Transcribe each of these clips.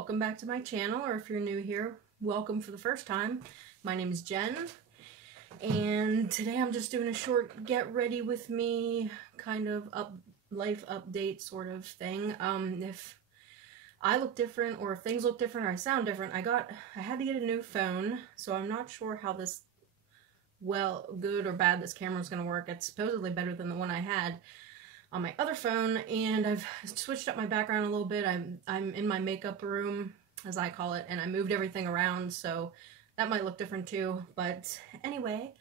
welcome back to my channel, or if you're new here, welcome for the first time. My name is Jen, and today I'm just doing a short get ready with me kind of life update sort of thing. If I look different or if things look different or I sound different, I had to get a new phone, so I'm not sure how this, well, good or bad this camera is going to work. It's supposedly better than the one I had on my other phone, and I've switched up my background a little bit. I'm in my makeup room, as I call it, and I moved everything around, so that might look different too. But anyway,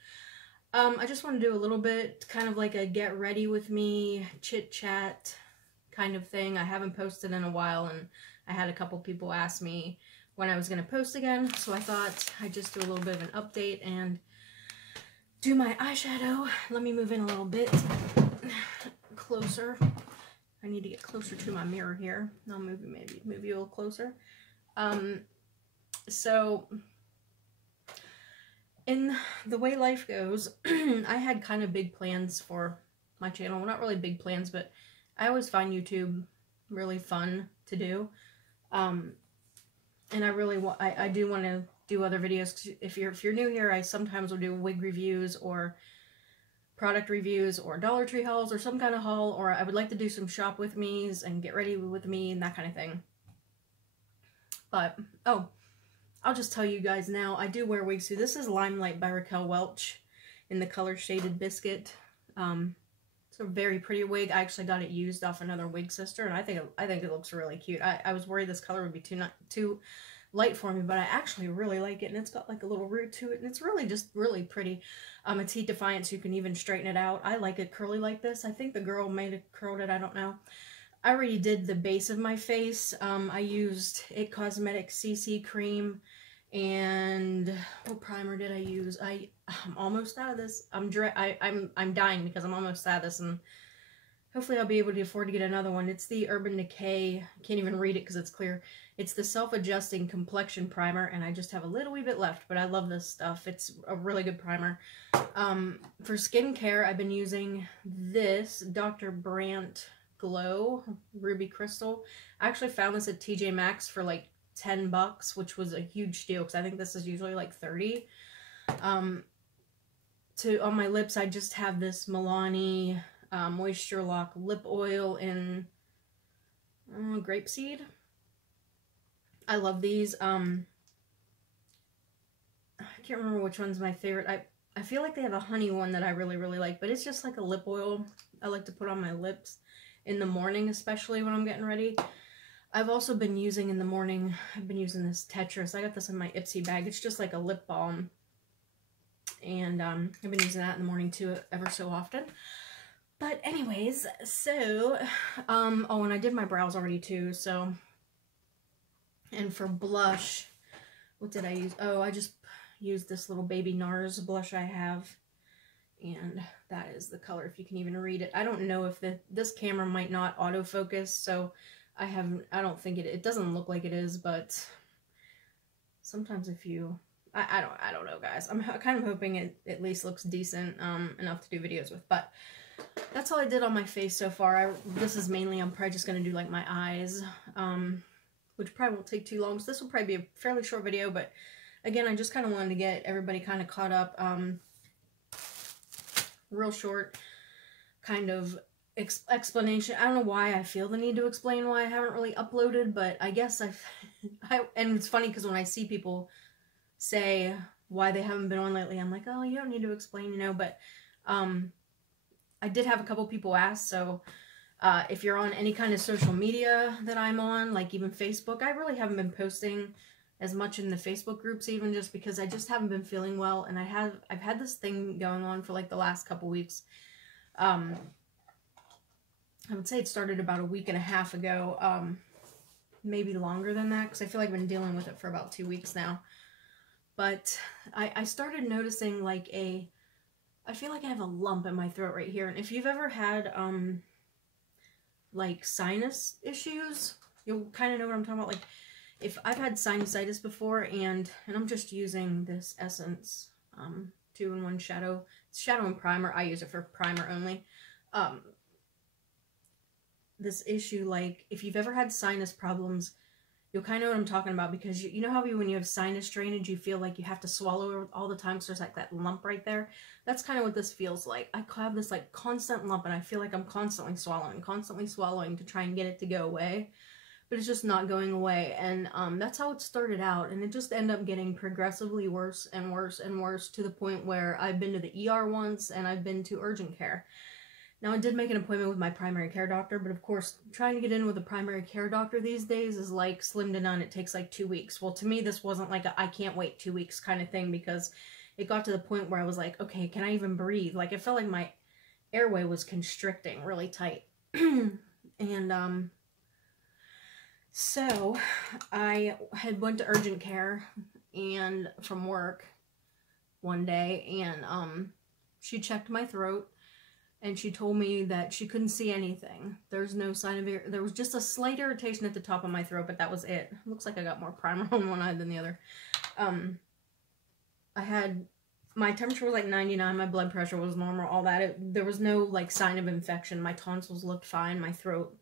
I just want to do a little bit kind of like a get ready with me chit chat kind of thing. I haven't posted in a while, and I had a couple people ask me when I was going to post again, so I thought I'd just do a little bit of an update and do my eyeshadow. Let me move in a little bit closer. I need to get closer to my mirror here. I'll move you a little closer. So in the way life goes, I had kind of big plans for my channel. Well, not really big plans, but I always find YouTube really fun to do. And I do want to do other videos. If you're new here, I sometimes will do wig reviews or product reviews or Dollar Tree hauls or some kind of haul, or I would like to do some shop with me's and get ready with me and that kind of thing. But, oh, I'll just tell you guys now, I do wear wigs too. This is Limelight by Raquel Welch in the color Shaded Biscuit. It's a very pretty wig. I actually got it used off another wig sister, and I think it looks really cute. I was worried this color would be too light for me, but I actually really like it, and it's got like a little root to it, and it's really just really pretty. It's heat defiant, so you can even straighten it out. I like it curly like this. I think the girl may have curled it, I don't know. I already did the base of my face. I used It Cosmetics CC cream, and what primer did I use? I'm almost out of this. I'm dying because I'm almost out of this, and hopefully I'll be able to afford to get another one. It's the Urban Decay. I can't even read it because it's clear. It's the Self-Adjusting Complexion Primer, and I just have a little wee bit left, but I love this stuff. It's a really good primer. For skincare, I've been using this Dr. Brandt Glow Ruby Crystal. I actually found this at TJ Maxx for like $10, which was a huge deal because I think this is usually like $30. On my lips, I just have this Milani Moisture Lock lip oil in grapeseed. I love these. I can't remember which one's my favorite. I feel like they have a honey one that I really, really like, but it's just like a lip oil I like to put on my lips in the morning, especially when I'm getting ready. I've also been using in the morning, I've been using this Tetris. I got this in my Ipsy bag. It's just like a lip balm. And I've been using that in the morning too, ever so often. But anyways, so, oh, and I did my brows already too, so. And for blush, what did I use? Oh, I just used this little baby NARS blush I have. And that is the color, if you can even read it. I don't know if this camera might not autofocus, so I don't think it doesn't look like it is, but sometimes if you, I don't know, guys. I'm kind of hoping it at least looks decent enough to do videos with, but that's all I did on my face so far. This is mainly, I'm probably just going to do like my eyes, which probably won't take too long, so this will probably be a fairly short video, but again, I just kind of wanted to get everybody kind of caught up, real short kind of explanation. I don't know why I feel the need to explain why I haven't really uploaded, but I guess and it's funny because when I see people say why they haven't been on lately, I'm like, oh, you don't need to explain, you know, but I did have a couple people ask, so if you're on any kind of social media that I'm on, like even Facebook, I really haven't been posting as much in the Facebook groups, even just because I just haven't been feeling well, and I've had this thing going on for like the last couple weeks. I would say it started about a week and a half ago, maybe longer than that, because I feel like I've been dealing with it for about 2 weeks now. But I started noticing like I feel like I have a lump in my throat right here, and if you've ever had like sinus issues, you'll kind of know what I'm talking about. Like, if I've had sinusitis before, and I'm just using this Essence 2-in-1 shadow. It's shadow and primer. I use it for primer only. This issue, like, if you've ever had sinus problems, You'll kind of know what I'm talking about, because you know how when you have sinus drainage, you feel like you have to swallow all the time, so there's like that lump right there? That's kind of what this feels like. I have this like constant lump, and I feel like I'm constantly swallowing to try and get it to go away, but it's just not going away. And that's how it started out, and it just ended up getting progressively worse and worse and worse, to the point where I've been to the ER once, and I've been to urgent care. Now, I did make an appointment with my primary care doctor, but of course, trying to get in with a primary care doctor these days is like slim to none. It takes like 2 weeks. Well, to me, this wasn't like a I can't wait 2 weeks kind of thing, because it got to the point where I was like, okay, can I even breathe? Like, it felt like my airway was constricting really tight. And so I had went to urgent care and from work one day, and she checked my throat. And she told me that she couldn't see anything. There's no sign of it. There was just a slight irritation at the top of my throat, but that was it. Looks like I got more primer on one eye than the other. My temperature was like 99. My blood pressure was normal, all that. There was no like sign of infection. My tonsils looked fine. My throat,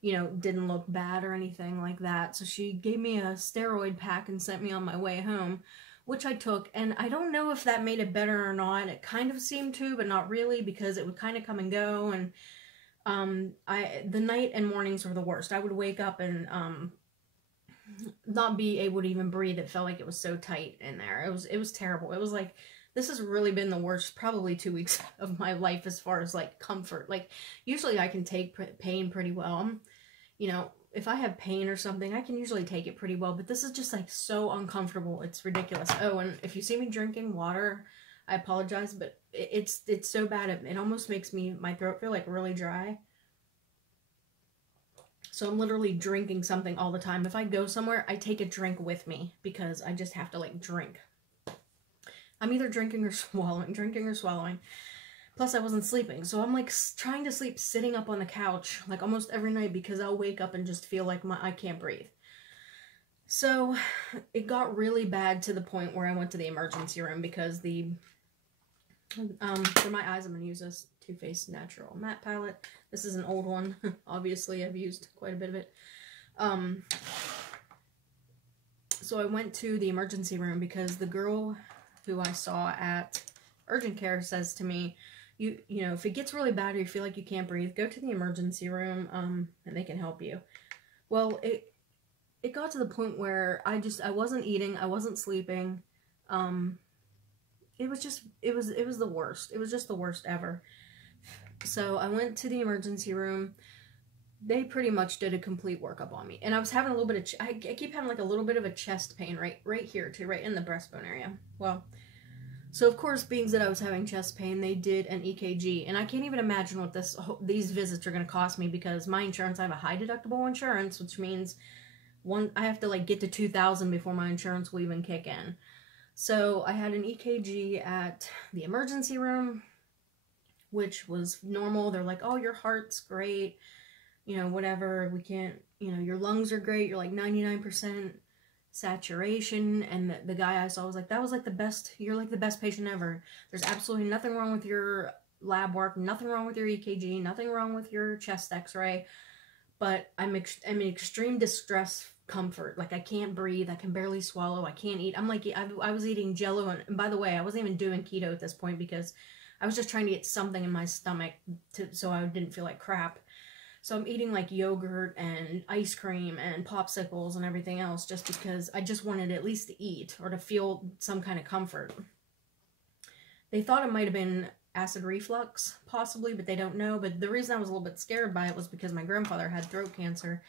didn't look bad or anything like that. So she gave me a steroid pack and sent me on my way home, which I took, and I don't know if that made it better or not. It kind of seemed to, but not really, because it would kind of come and go, and the night and mornings were the worst. I would wake up and not be able to even breathe. It felt like it was so tight in there. It was terrible. It was like, this has really been the worst probably 2 weeks of my life as far as like comfort. Like, usually I can take pain pretty well. If I have pain or something, I can usually take it pretty well, but this is just like so uncomfortable. It's ridiculous. Oh, and if you see me drinking water, I apologize, but it's so bad. It almost makes my throat feel like really dry. So I'm literally drinking something all the time. If I go somewhere, I take a drink with me, because I just have to like drink. I'm either drinking or swallowing. Plus, I wasn't sleeping, so I'm like trying to sleep sitting up on the couch like almost every night, because I'll wake up and just feel like I can't breathe. So it got really bad to the point where I went to the emergency room, because for my eyes, I'm gonna use this Too Faced Natural Matte Palette. This is an old one. Obviously, I've used quite a bit of it. So I went to the emergency room because the girl who I saw at urgent care says to me, if it gets really bad or you feel like you can't breathe, go to the emergency room, and they can help you. Well, it got to the point where I wasn't eating, I wasn't sleeping. It was the worst. It was just the worst ever. So I went to the emergency room. They pretty much did a complete workup on me, and I was having a little bit of, I keep having like a little bit of a chest pain right here too, right in the breastbone area. Well, so of course, being that I was having chest pain, they did an EKG, and I can't even imagine what these visits are going to cost me, because my insurance, I have a high deductible insurance, which means I have to like get to $2,000 before my insurance will even kick in. So I had an EKG at the emergency room, which was normal. They're like, oh, your heart's great, whatever, we can't, your lungs are great, you're like 99% saturation. And the guy I saw was like, that was like the best, you're like the best patient ever. There's absolutely nothing wrong with your lab work, nothing wrong with your EKG, nothing wrong with your chest x-ray, but I'm in extreme distress comfort. Like, I can't breathe, I can barely swallow, I can't eat. I'm like, I was eating Jello, and by the way, I wasn't even doing keto at this point, because I was just trying to get something in my stomach so I didn't feel like crap. So I'm eating like yogurt and ice cream and popsicles and everything else, just because I just wanted at least to eat or to feel some kind of comfort. They thought it might have been acid reflux, possibly, but they don't know. But the reason I was a little bit scared by it was because my grandfather had throat cancer,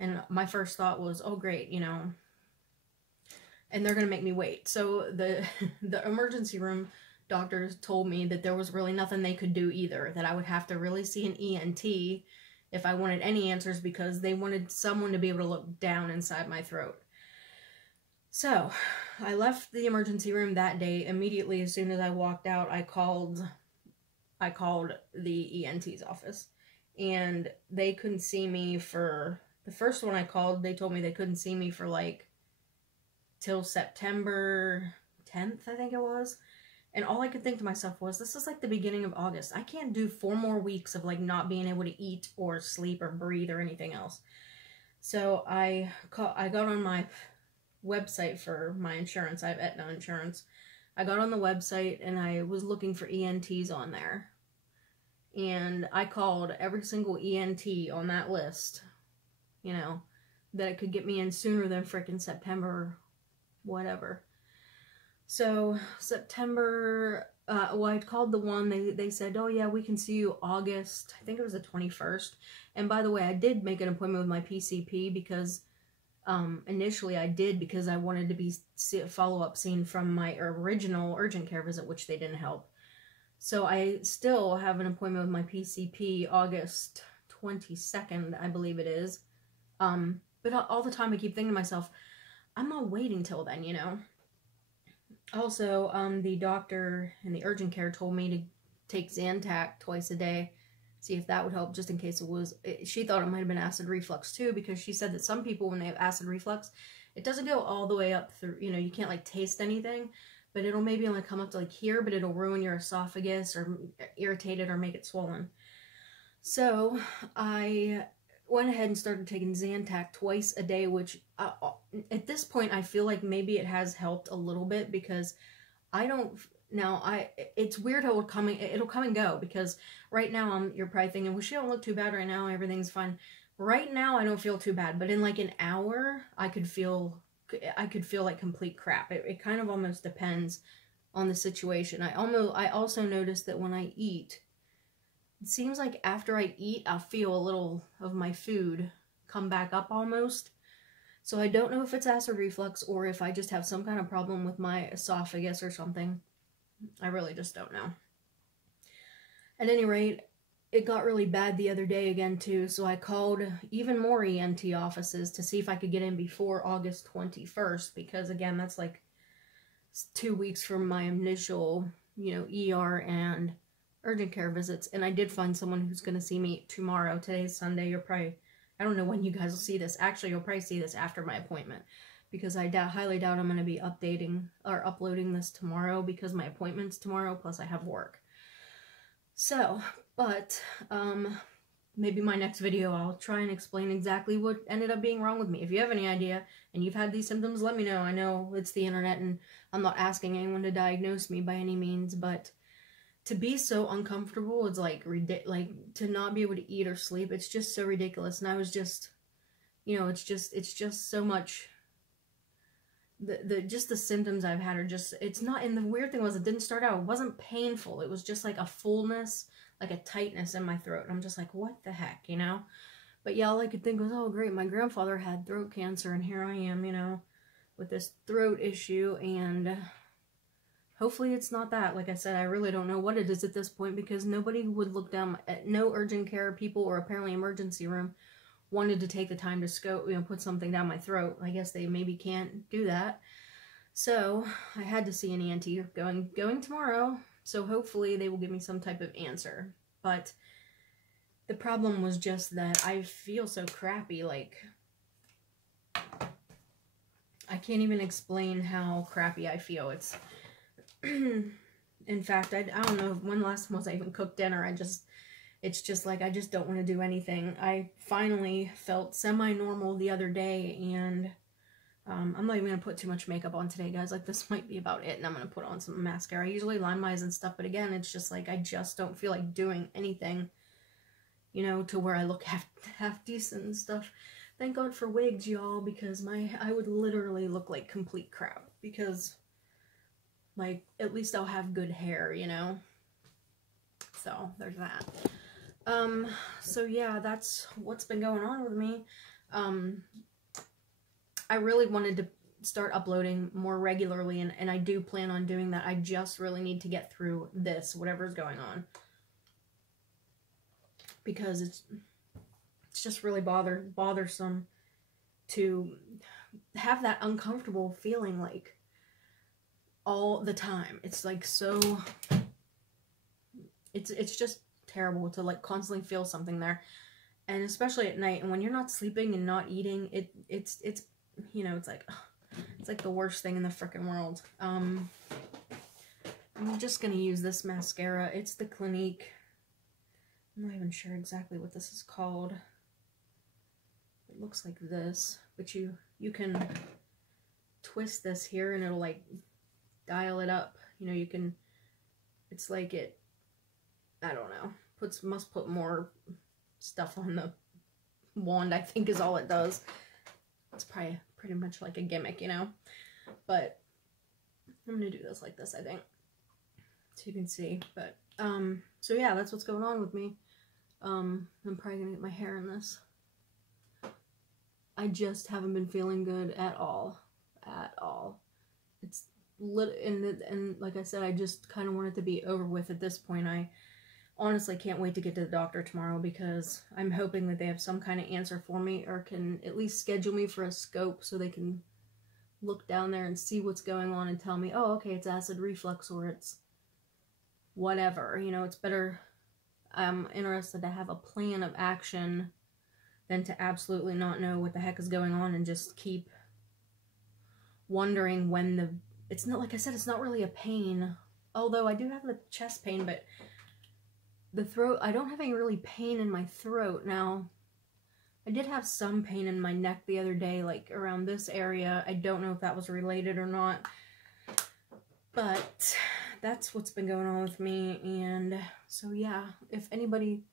and my first thought was, oh great, and they're going to make me wait. So the emergency room doctors told me that there was really nothing they could do either, that I would have to really see an ENT if I wanted any answers, because they wanted someone to be able to look down inside my throat. So I left the emergency room that day. Immediately, as soon as I walked out, I called the ENT's office, and they couldn't see me for, the first one I called, they told me they couldn't see me for like till September 10th, I think it was. And all I could think to myself was, this is like the beginning of August. I can't do 4 more weeks of like not being able to eat or sleep or breathe or anything else. So I got on my website for my insurance. I have Aetna insurance. I got on the website and I was looking for ENTs on there. And I called every single ENT on that list, you know, that it could get me in sooner than frickin' September, whatever. So September, well, I called the one, they said, oh yeah, we can see you August, I think it was the 21st. And by the way, I did make an appointment with my PCP because initially I did because I wanted to be follow-up seen from my original urgent care visit, which they didn't help. So I still have an appointment with my PCP August 22nd, I believe it is. But all the time I keep thinking to myself, I'm not waiting till then, you know. Also, the doctor in the urgent care told me to take Zantac twice a day, see if that would help, just in case it was, she thought it might have been acid reflux too, because she said that some people, when they have acid reflux, it doesn't go all the way up through, you know, you can't like taste anything, but it'll maybe only come up to like here, but it'll ruin your esophagus or irritate it or make it swollen. So I went ahead and started taking Zantac twice a day, which at this point I feel like maybe it has helped a little bit, because I don't, now it's weird how it'll come and go, because right now you're probably thinking, well, she don't look too bad right now, everything's fine. Right now I don't feel too bad, but in like an hour I could feel like complete crap. It kind of almost depends on the situation. I also noticed that when I eat, it seems like after I eat, I'll feel a little of my food come back up almost. So I don't know if it's acid reflux or if I just have some kind of problem with my esophagus or something. I really just don't know. At any rate, it got really bad the other day again too, so I called even more ENT offices to see if I could get in before August 21st, because again, that's like 2 weeks from my initial, you know, ER and urgent care visits. And I did find someone who's going to see me tomorrow. Today's Sunday. You're probably, I don't know when you guys will see this. Actually, you'll probably see this after my appointment, because I highly doubt I'm going to be updating or uploading this tomorrow, because my appointment's tomorrow, plus I have work. So, but maybe my next video I'll try and explain exactly what ended up being wrong with me. If you have any idea and you've had these symptoms, let me know. I know it's the internet and I'm not asking anyone to diagnose me by any means, but to be so uncomfortable, it's like to not be able to eat or sleep, it's just so ridiculous. And I was just, you know, it's just so much, just the symptoms I've had are just, it's not, and the weird thing was, it didn't start out, it wasn't painful, it was just like a fullness, like a tightness in my throat, and I'm just like, what the heck, you know? But yeah, all I could think was, oh great, my grandfather had throat cancer, and here I am, you know, with this throat issue, and hopefully it's not that. Like I said, I really don't know what it is at this point, because nobody would look down at, no urgent care people or apparently emergency room wanted to take the time to scope, you know, put something down my throat. I guess they maybe can't do that. So I had to see an ENT going tomorrow. So hopefully they will give me some type of answer. But the problem was just that I feel so crappy, like I can't even explain how crappy I feel. It's in fact, I don't know when last time was I even cooked dinner. It's just like I just don't want to do anything. I finally felt semi-normal the other day, and I'm not even going to put too much makeup on today, guys. Like, this might be about it, and I'm going to put on some mascara. I usually line my eyes and stuff, but again, it's just like I just don't feel like doing anything, you know, to where I look half decent and stuff. Thank God for wigs, y'all, because I would literally look like complete crap, because like, at least I'll have good hair, you know? So, there's that. So yeah, that's what's been going on with me. I really wanted to start uploading more regularly, and I do plan on doing that. I just really need to get through this, whatever's going on. Because it's just really bothersome to have that uncomfortable feeling, like, all the time. It's like so, it's just terrible to like constantly feel something there, and especially at night, and when you're not sleeping and not eating, it's you know, it's like the worst thing in the frickin' world. I'm just gonna use this mascara. It's the Clinique, I'm not even sure exactly what this is called, but looks like this, but you can twist this here and it'll like dial it up. You know, you can, it's like it, I don't know, must put more stuff on the wand, I think is all it does. It's probably pretty much like a gimmick, you know, but I'm gonna do this like this, I think, so you can see. But so yeah, that's what's going on with me. I'm probably gonna get my hair in this. I just haven't been feeling good at all. It's lit, and like I said, I just kind of want it to be over with at this point. I honestly can't wait to get to the doctor tomorrow, because I'm hoping that they have some kind of answer for me, or can at least schedule me for a scope so they can look down there and see what's going on and tell me, oh, okay, it's acid reflux, or it's whatever. You know, it's better. I'm interested to have a plan of action than to absolutely not know what the heck is going on and just keep wondering when it's not, like I said, it's not really a pain. Although I do have the chest pain, but the throat, I don't have any really pain in my throat. Now, I did have some pain in my neck the other day, like around this area. I don't know if that was related or not, but that's what's been going on with me. And so yeah, if anybody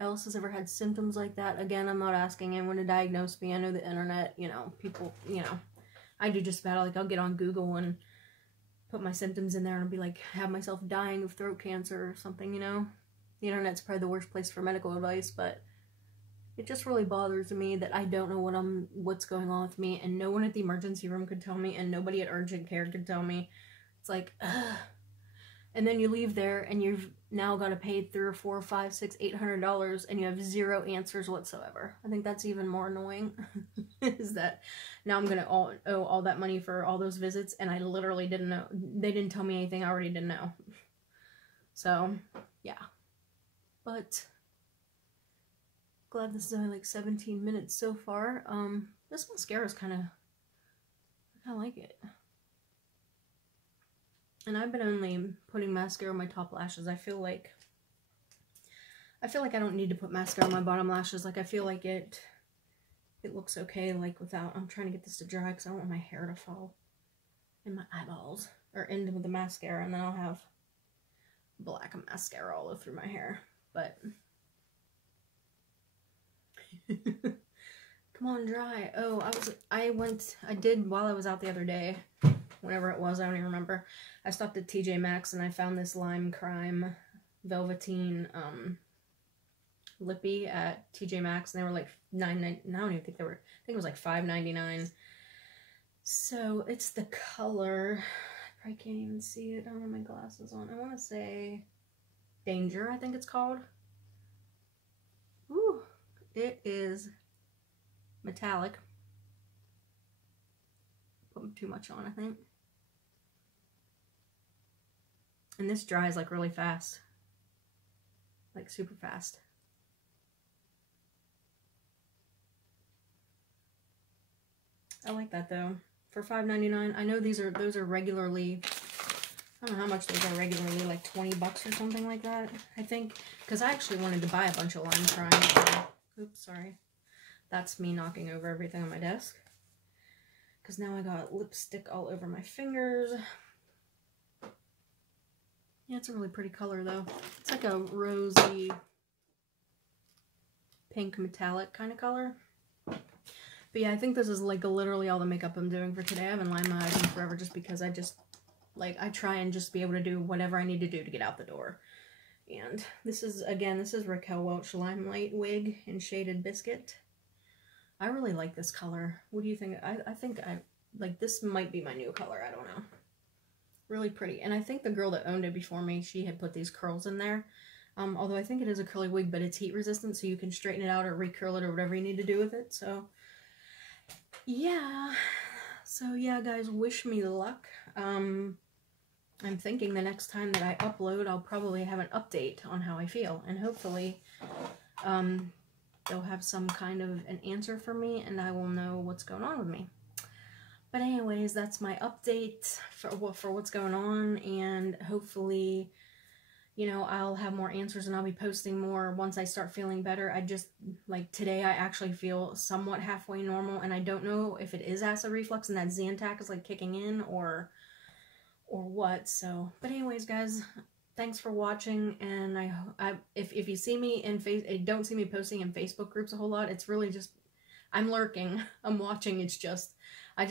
else has ever had symptoms like that, again, I'm not asking anyone to diagnose me. I know the internet, you know, people, you know, I do just about, like, I'll get on Google and put my symptoms in there and I'll be like, have myself dying of throat cancer or something, you know. The internet's probably the worst place for medical advice, but it just really bothers me that I don't know what's going on with me, and no one at the emergency room could tell me, and nobody at urgent care could tell me. It's like, ugh. And then you leave there and you've now got to pay $300 or $400, $500, $600, $800, and you have zero answers whatsoever. I think that's even more annoying. Is that now I'm gonna owe all that money for all those visits, and I literally didn't know. They didn't tell me anything I already didn't know. So yeah, but glad this is only like 17 minutes so far. This mascara is kind of, I like it. And I've been only putting mascara on my top lashes. I feel like I don't need to put mascara on my bottom lashes. Like, I feel like it looks okay, like, without. I'm trying to get this to dry because I don't want my hair to fall in my eyeballs or into the mascara, and then I'll have black mascara all over through my hair. But come on, dry. Oh, I did while I was out the other day. Whenever it was, I don't even remember. I stopped at TJ Maxx and I found this Lime Crime Velveteen lippy at TJ Maxx, and they were like $9.99. I don't even think they were. I think it was like $5.99. So it's the color. I probably can't even see it. I don't have my glasses on. I want to say Danger, I think it's called. Ooh, it is metallic. Put too much on, I think. And this dries like really fast. Like super fast. I like that though. For $5.99. I know those are regularly, I don't know how much those are regularly, like 20 bucks or something like that, I think. Because I actually wanted to buy a bunch of Lime Crime. Oops, sorry. That's me knocking over everything on my desk. Because now I got lipstick all over my fingers. Yeah, it's a really pretty color though. It's like a rosy pink metallic kind of color. But yeah, I think this is like literally all the makeup I'm doing for today. I haven't lined my eyes in forever just because I try and just be able to do whatever I need to do to get out the door. And this is Raquel Welch Limelight Wig in Shaded Biscuit. I really like this color. What do you think? I think like this might be my new color. I don't know. Really pretty. And I think the girl that owned it before me, she had put these curls in there. Although I think it is a curly wig, but it's heat resistant, so you can straighten it out or recurl it or whatever you need to do with it. So yeah. So yeah, guys, wish me luck. I'm thinking the next time that I upload, I'll probably have an update on how I feel, and hopefully they'll have some kind of an answer for me, and I will know what's going on with me. But anyways, that's my update for what's going on, and hopefully you know, I'll have more answers and I'll be posting more once I start feeling better. I just, like today, I actually feel somewhat halfway normal, and I don't know if it is acid reflux and that Zantac is like kicking in or what. So, but anyways, guys, thanks for watching, and if you see me don't see me posting in Facebook groups a whole lot, it's really just, I'm lurking, I'm watching. It's just, I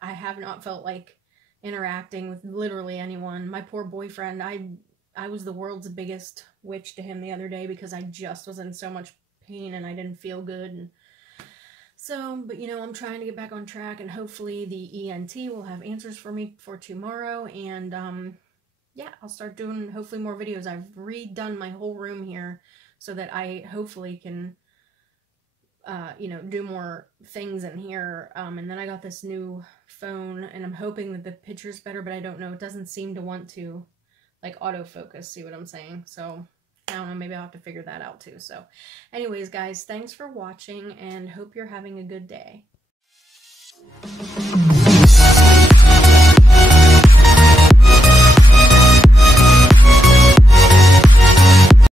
have not felt like interacting with literally anyone. My poor boyfriend, I was the world's biggest witch to him the other day because I just was in so much pain and I didn't feel good. And so, but you know, I'm trying to get back on track, and hopefully the ENT will have answers for me for tomorrow. And yeah, I'll start doing hopefully more videos. I've redone my whole room here so that I hopefully can you know, do more things in here. And then I got this new phone, and I'm hoping that the picture's better, but I don't know. It doesn't seem to want to, like, autofocus, see what I'm saying? So, I don't know, maybe I'll have to figure that out too. So, anyways, guys, thanks for watching, and hope you're having a good day.